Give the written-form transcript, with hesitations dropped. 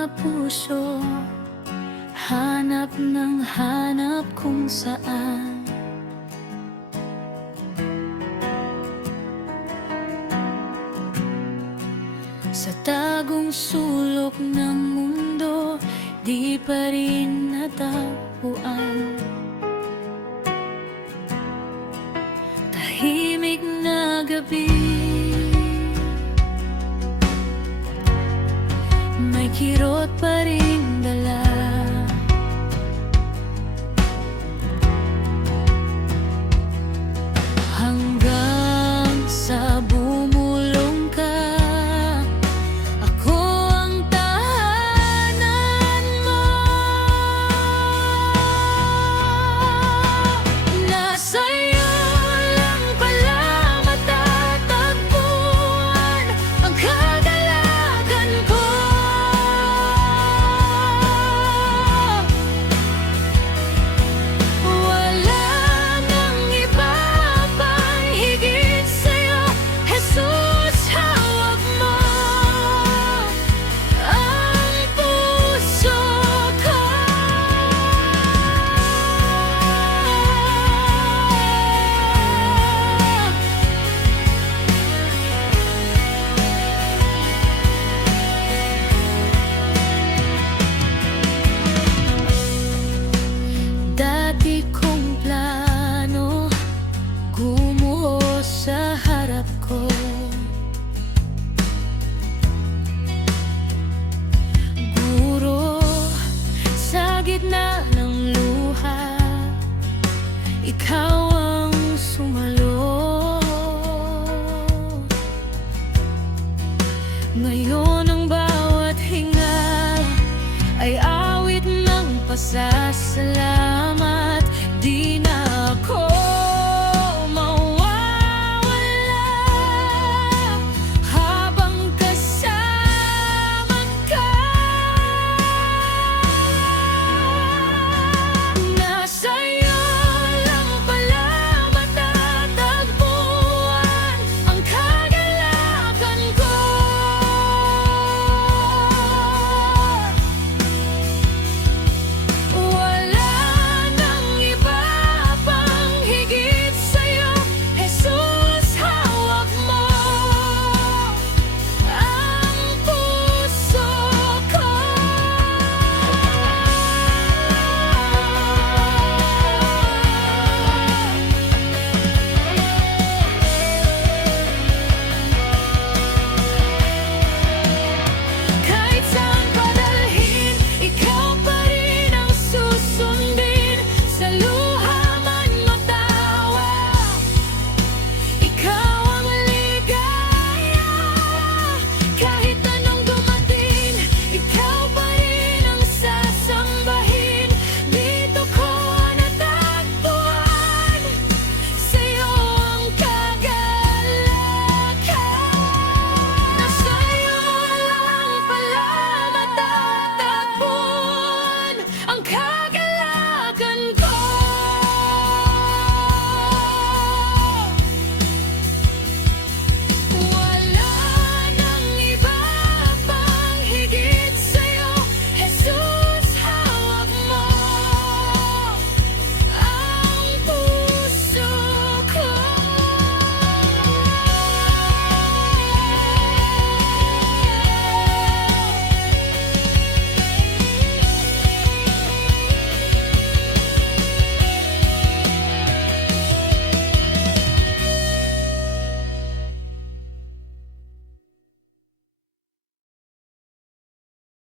mga puso, hanap ng hanap kung saan. Sa tagong sulok ng mundo, di pa rin natagpuan. Tahimik na gabi, may kirot pa rin dala. Hanggang sa bumulong ka, ako ang tahanan mo. Nasa'yo lang pala matatagpuan ang kagalakan ko. Wala nang iba pang higit sa'yo, Jesus, hawak mo ang puso ko. Dati kong plano gumuho sa harap ko. Guro sa gitna ng luha, ikaw ang sumalo. Ngayon ang bawat hinga ay awit ng pasasalamat.